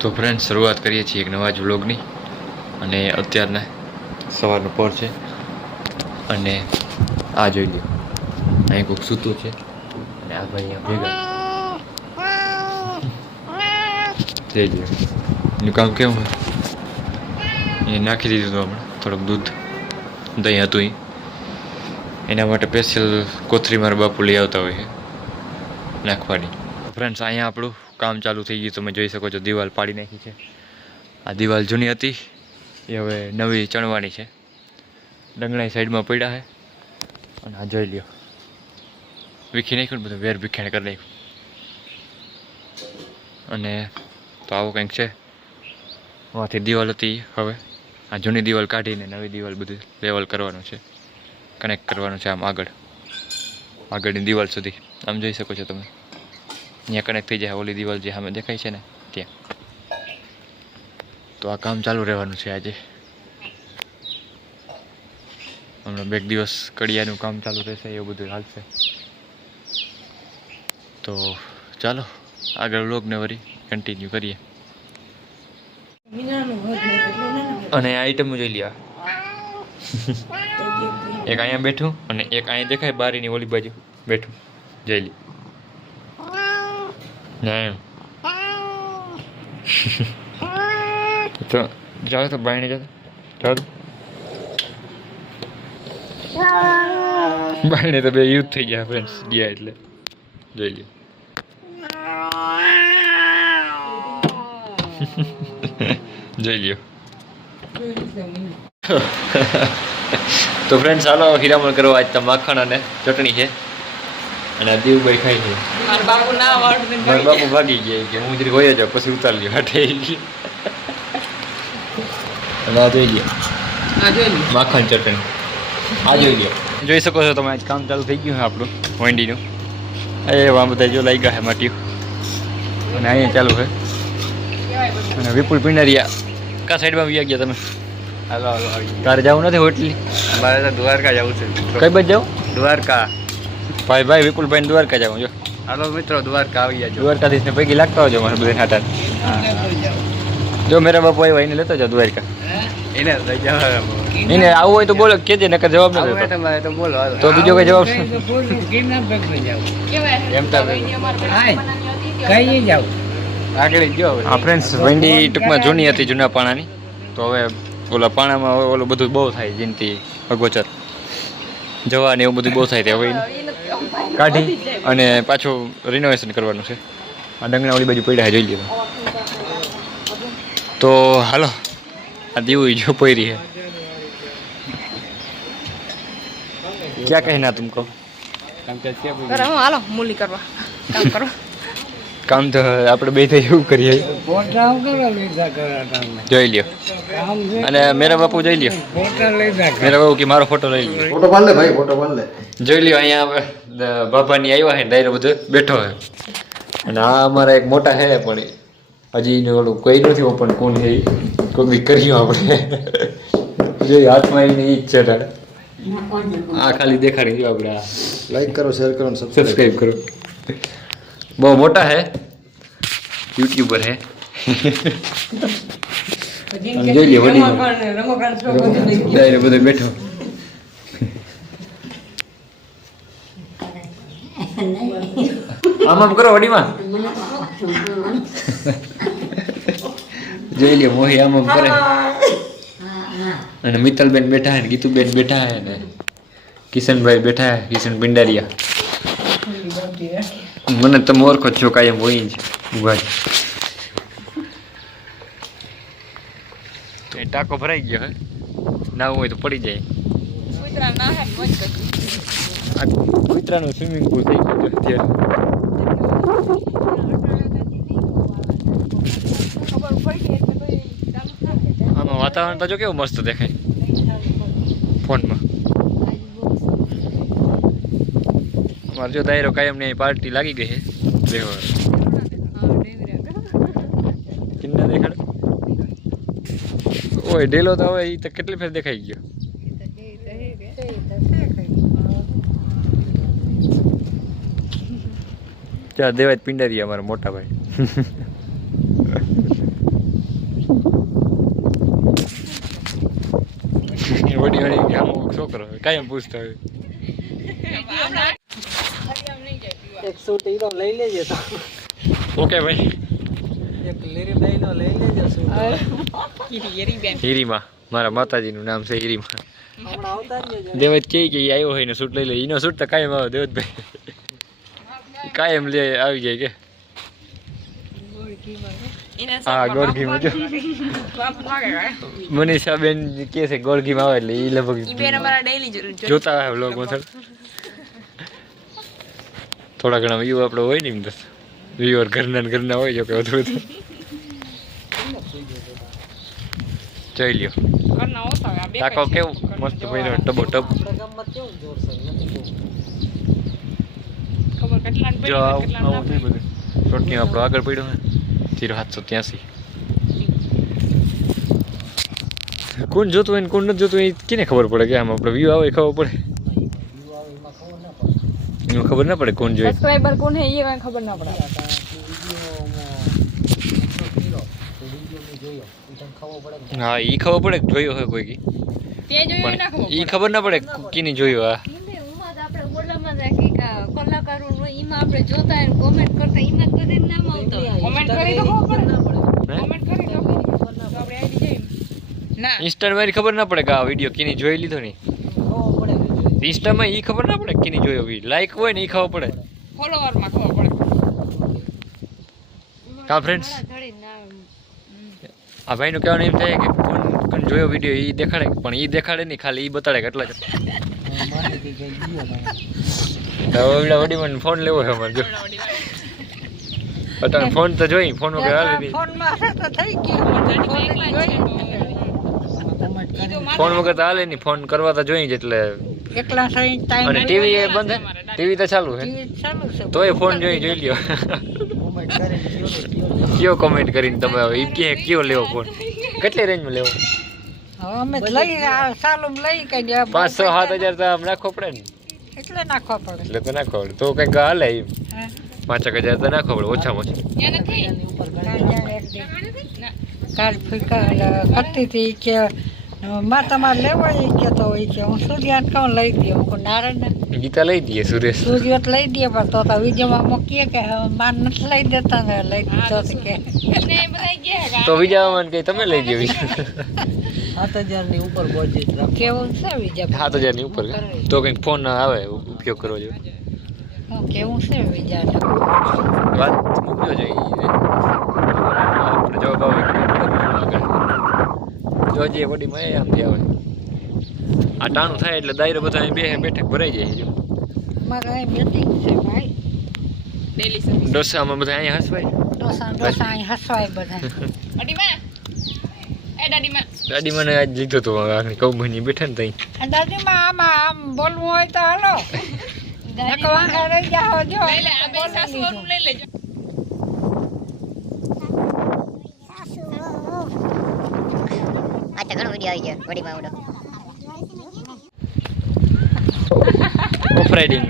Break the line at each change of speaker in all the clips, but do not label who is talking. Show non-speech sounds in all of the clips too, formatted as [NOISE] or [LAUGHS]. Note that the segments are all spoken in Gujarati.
તો ફ્રેન્ડ શરૂઆત કરીએ છીએ એક નવા જ વ્લોગની અને અત્યારના સવારનો પર છે. અને આ જોઈ લો અહીં કોઈક સૂતું છે. અને આ ભાઈ અહીંયા ભેગા. જઈ લો એનું કામ કેવું હોય? એ નાખી દીધું હતું હમણાં. થોડુંક દૂધ, દહીં હતું એ એના માટે સ્પેશિયલ કોથરી મારા બાપુ લઈ આવતા હોય છે. નાખવાની. ફ્રેન્ડ્સ અહીંયા આપણું કામ ચાલુ થઈ ગયું, તમે જોઈ શકો છો, દિવાલ પાડી નાખી છે. આ દિવાલ જૂની હતી, એ હવે નવી ચણવાની છે. ડંગણાઈ સાઈડમાં પડ્યા છે. અને આ જોઈ લ્યો. વીખી નાખ્યું બધું, વેર ભીખેણ કરી નાખ્યું. અને તો આવું કંઈક છે. આથી દિવાલ હતી હવે. આ જૂની દિવાલ કાઢીને નવી દિવાલ બધું લેવલ કરવાનું છે. કનેક્ટ કરવાનું છે આમ આગળ. આગળની દિવાલ સુધી. આમ જોઈ શકો છો તમે. અહીંયા કનેક્ટ થઈ જાય ઓલી દિવાલ જે સામે દેખાય છે ને ત્યાં. તો આ કામ ચાલુ રહેવાનું છે આજે. હમણાં બે દિવસ કડિયાનું કામ ચાલુ રહેશે એવું બધું હાલશે. તો ચાલો આગળ લોગને વરી કન્ટિન્યુ કરીએ. અને આઈટમ જોઈ લ્યા. [LAUGHS] એક અહીંયા બેઠું અને એક અહીંયા દેખાય બારીની ઓલી બાજુ બેઠું. જઈ લી એમ તો જાઓ તો બાયણે જતો જાઓ તો તો બે યુદ્ધ થઈ ગયા ફ્રેન્ડ્સ ગયા એટલે જોઈ લ્યો જોઈ લ્યો તો ફ્રેન્ડ્સ ચાલો હીરામણ કરવા આજ તો માખણ અને ચટણી છે અને આ દીવભાઈ ખાય છે
બાપુ ના
મારા બાપુ ભાગી ગયા કે હું જરી હોય જાઉં પછી ઉતાર લ્યો હાટે આ જોઈ લ્યો.
આ જોઈ લે
માખણ ચટણી. આ જોઈ લ્યો. જોઈ શકો છો તમે આજ કામ ચાલુ થઈ ગયું છે આપણું વંડીનું એ વા બધા જો લાગ્યા ગયા છે માટીઓ અને અહીંયા ચાલુ છે. અને વિપુલ પિંડારિયા કા સાઈડમાં વ્યા ગયા તમે?
હાલો હાલો
તારે જવું નથી હોટલી?
મારે તો દ્વારકા જવું છે.
કઈ બાજુ જવું?
દ્વારકા.
ભાઈ ભાઈ વિપુલભાઈ દ્વારકા જાવ જો.
હાલો મિત્રો દ્વારકા આવી જાજો
દ્વારકાધીશ ને પૈકી લાગતા હોજો મારા બધા હાટા જો મેરા બાપુ આવ્યા એને લેતો જાઓ દ્વારકા.
એને લઈ જવા
એને આવું હોય તો બોલો કેજે નકર જવાબ ન દેતો.
તમારે તો બોલો.
તો બીજો કઈ જવાબ શું?
એમ જાવ આગળ જ ગયો
આ ફ્રેન્ડ્સ વેન્ડી ટૂંકમાં જૂની હતી જૂના પાણાની. તો હવે ઓલા પાણામાં હવે ઓલું બધું બહુ થાય જિંદગી અગોચર જવા ને એવું બધું બહુ થાય તે હવે એને કાઢી અને પાછું રિનોવેશન કરવાનું છે. આ ડંગણા ઓળી બાજુ પડ્યા જોઈ લીધું તો હાલો, આ દીવું જો પહેરી હે ક્યાં કહેના તુમકો?
કામ
કે કરવા. કામ
તો આપણે બે થઈ એવું કરીએ. જોઈ લ્યો. અને મેરા બાપુ જોઈ લ્યો. મેરા બાપુ કે મારો ફોટો લઈ લ્યો.
ફોટો પાડ લે ભાઈ ફોટો પાડ લે.
જોઈ લ્યો અહીંયા બાપાની આવ્યા છે ડાયરો બધો બેઠો છે અને આ અમારા એક મોટા છે પણ હજી એને ઓલું કોઈ નથી ઓપન કોણ છે. કોઈ બી કર્યું આપણે. જે હાથમાં એની ઈ જ છે આ ખાલી દેખાડી દો આપણે આ.
લાઈક કરો શેર કરો અને સબસ્ક્રાઇબ
સબસ્ક્રાઈબ કરો. બહુ મોટા હે યુટ્યુબર હે જોઈ વડીલો બધો બેઠો આમ આમ કરો વડીમાં જોઈ લ્યો મોહી આમ આમ કરે અને મિત્તલબેન બેઠા હે ને ગીતુબેન બેઠા હે ને કિશનભાઈ બેઠા હે કિશન પિંડારિયા મને તમે ઓળખો જ કાંઈ એમ હોય જ ઊભા ટાકો ભરાઈ ગયો હે ના હોય તો પડી જાય કૂતરાનું સ્વિમિંગ પુલ થઈ ગયું અત્યારે આમાં વાતાવરણ તો જો કેવું મસ્ત દેખાય ફોનમાં मार जो दायरो काय हमने पार्टी लागी गए देखो हाँ नहीं रहा किन्ने देखा ओए डेलो ये तो कितने फिर दिखाई गयो क्या देवा पिंडरी हमारा मोटा भाई बड़ी बड़ी हम छोकर कायम पूछता है
એક સૂટ હીરો લઈ લેજે તો.
ઓકે ભાઈ.
એક લીરી નો લઈ લેજે સૂટ
હીરીમાં. મારા માતાજીનું નામ છે હીરીમાં.
હમણાં આવતા જ
દેવત કે કે આવ્યો હોય ને સૂટ લઈ લે. એનો સૂટ તો કાયમ આવે દેવતભાઈ. કાયમ લે આવી જાય કે. હા ગોળગીમાં જો મનીષાબેન કે છે ગોળગીમાં આવે એટલે એ લગભગ
બેન અમારા ડેઈલી
જોતા હોય વ્લોગમાં થોડા ઘણા વ્યૂ આપણો હોય ને એમ તો. વ્યુઅર ઘરના ઘરના હોય જો કે વધુ વધુ. જોઈ લ્યો. ટાંકો. કેવું? મસ્ત બન્યો ટબો ટબ. જો આવું આવું બધું. આપણો આગળ પડ્યો ને જીરો સાતસો ત્યાંસી. કોણ જોતું હોય ને કોણ નથી જોતું હોય એ કેને ખબર પડે કે આમ આપણે વ્યૂ આવે ખબર પડે
વ્યૂ આવે એમાં ખબર ના પડે
એમાં ખબર ના પડે કોણ જોઈએ?
સબસ્ક્રાઇબર કોણ હે એ કઈ ખબર ના પડે.
હા ઈ ખબર પડે કે જોયો હોય કોઈ કી.
તે જોયું ના ખબર
ઈ ખબર ના પડે કીની જોયો આ.
આપણે જોતા હોય કોમેન્ટ કરતા એમાં જ બધાને નામ આવતા હોય.
કોમેન્ટ કરી તો ખબર પડે.
હે?
કોમેન્ટ કરી તો તો આપણે આવી જઈએ. ના.
ઇન્સ્ટા મારી ખબર ના પડે કે આ વીડિયો કીની જોઈ લીધો ને ઇન્સ્ટામાં ઈ ખબર ના પડે કે જોયો જોયો લાઈક હોય ને એ ખબર પડે.
ફોલોવરમાં ખબર પડે.
કા ફ્રેન્ડ્સ આ ભાઈનું કહેવાનું એમ થાય કે કોણ કોણ જોયો વીડિયો એ દેખાડે પણ એ દેખાડે નહીં ખાલી એ બતાડે કેટલા જ હવે ઓલા ફોન લેવો છે મારે જો. અત્યારે ફોન તો જોઈ ફોન વગર હાલે નહીં. ફોન વગર તો હાલે નહીં ફોન કરવા તો જોઈ જ એટલે
એકલા થઈ ટાઈમ
અને ટીવી એ બંધ ટીવી તો ચાલુ છે
ચાલુ છે.
તોય ફોન જોઈ જોઈ લ્યો.
કોમેન્ટ કરીને જીઓ ને જીઓ ને.
કયો કોમેન્ટ કરીને તમે હવે ઈ કે કયો લેવો ફોન [LAUGHS] કેટલી રેન્જમાં લેવો?
હવે અમે લઈ આ સાલું લઈ કઈ
પાંચસો સાત હજાર તો આમ નાખવો પડે ને.
એટલે નાખવા પડે.
એટલે તો નાખવો પડે. તો કંઈક હાલે એમ.
હે?
પાંચેક હજાર તો નાખવો પડે ઓછામાં ઓછા.
ત્યાં નથી?
એની ઉપર ઘણી કાલ ફીકા કરતી હતી કે માં તમારે લેવો એ કહેતો હોય કે હું સૂર્યાત કહું લઈ દે હું કહું નારાયણ
ગીતા લઈ દઈએ સુરેશ.
સૂર્યત લઈ દે પણ તો તો વિજયમાં મૂકીએ કે હવે માન નથી લઈ દેતા ને લઈ દીધો કે.
તો વિજયમાં કે તમે લઈ દો
સાત હજારની ઉપર બજેટ કેવું છે વિજય?
સાત હજારની ઉપર તો કંઈક ફોન આવે ઉપયોગ કરવો જોઈએ.
હું કેવું છે વિજય
વાત મૂકજો જોઈએ આપણે જવાબ આવે કે ખબર પડે આગળ. જોજે વડીમાં એ આમ આવે. આ ટાણું થાય એટલે દાયરો બધા અહીં બે બેઠક ભરાઈ જાય જો
મારે મીટિંગ છે ભાઈ.
ડેલી
ડોસામાં બધા અહીંયા હસવાય?
ડોસા ડોસા અહીં હસવાય બધા.
દાદી મને આજ લીધો તો આગળ કૌભાઈ બેઠા ને તઈ.
આમાં આમ બોલવું હોય તો હાલો. [LAUGHS] રહી જાઓ જો
લઈ લેજો.
તો ઘણો વીડિયો આવી ગયો વડીમાં ઉડો
ઓફ રાઇડિંગ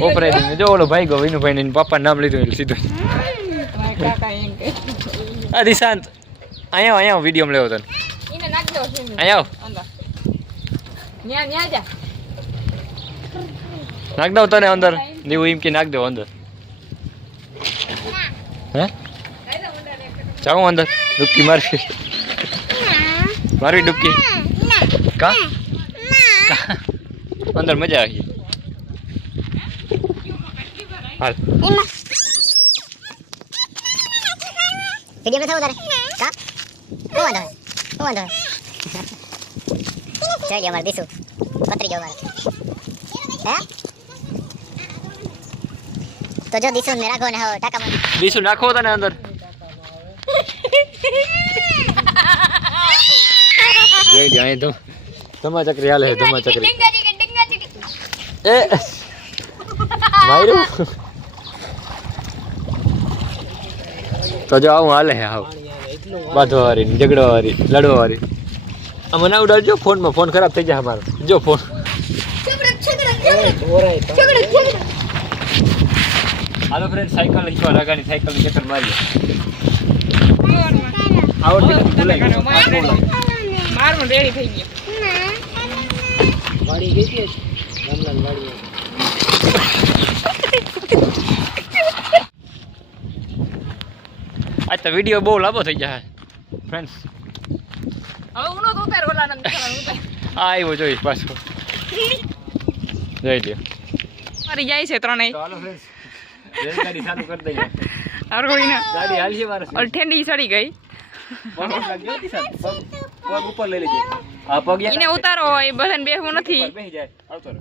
ઓફ રાઇડિંગ જો ઓલો ભાઈ ગયો વિનુભાઈ ને પપ્પા નામ લીધું એટલે સીધું આ દિશાંત અહીંયા અહીંયા વીડિયો લેવો તને અહીંયા નાખ દઉં તને અંદર દેવું એમ કે નાખ દો અંદર હે જાઉં અંદર ડૂબકી મારવી મારવી ડૂબકી. કા? અંદર મજા આવી હાલ.
વીડિયો બતાવો તારે? કા? ઓ વાંધો હે? હું વાંધો હે? જોઈ મારે દીસુ પતરી જાવ મારે હે? તો જો દીસુ ને રાખો ને હવે ટાકા
બીસું નાખો તને અંદર. જોઈ લ્યો અહીં ધમ ચકરી હાલે છે ધમા ચકરી એ! માર્યું તો જો આવું હાલે હે આવું. બાંધવા વાળી ઝઘડવા વાળી લડવા વાળી આ મને ઉડાડજો ફોનમાં ફોન ખરાબ થઈ જાય અમારો. જો ફોન. હાલો ફ્રેન્ડ સાયકલ લઈશું રાગાની સાયકલ ચક્કર મારીએ. આવડતી ભૂલાઈ
મારું રેડી થઈ ગયું.
આજ તો વીડિયો બહુ લાંબો થઈ જાય. ફ્રેન્ડ્સ
હવે ઉનો તો ઉતાર ઓલા નંદ ઉતાર
આવ્યો જોઈશ પાછો. જોઈ લ્યો.
મારી જાય છે ત્રણેય.
ચાલો ફ્રેન્ડ્સ રેલગાડી ચાલુ કરી દઈએ.
અરગોઈને
ગાડી હાલશે મારે.
ઓલ ઠંડી સડી ગઈ.
પગ ઉપર લઈ લેજે. આ પગ
એને ઉતારો એ બધાને બેહવું નથી.
બેહી જાય. આવતો રહે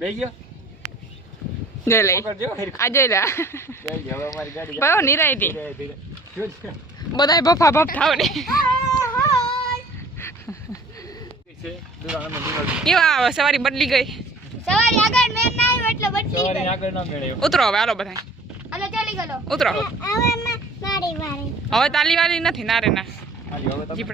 બેસી ગયો?
જોઈ લઈ. આ જોઈ લે.
બેસી હવે અમારી ગાડી
બહુ નિરાય
જોજો.
બધાય બફા બફ થાવ ને કેવા આવે? સવારી બદલી ગઈ.
સવારી આગળ મેં ના આવ્યો એટલે બદલી
સવારી આગળ ના મેળ્યો
ઉતરો હવે હાલો બધા
હાલો ચાલી ગયો.
ઉતરો.
હવે મારી વારી.
હવે તાલી વાલી નથી ના રે ના.
હાલી હવે તમે
જીપડા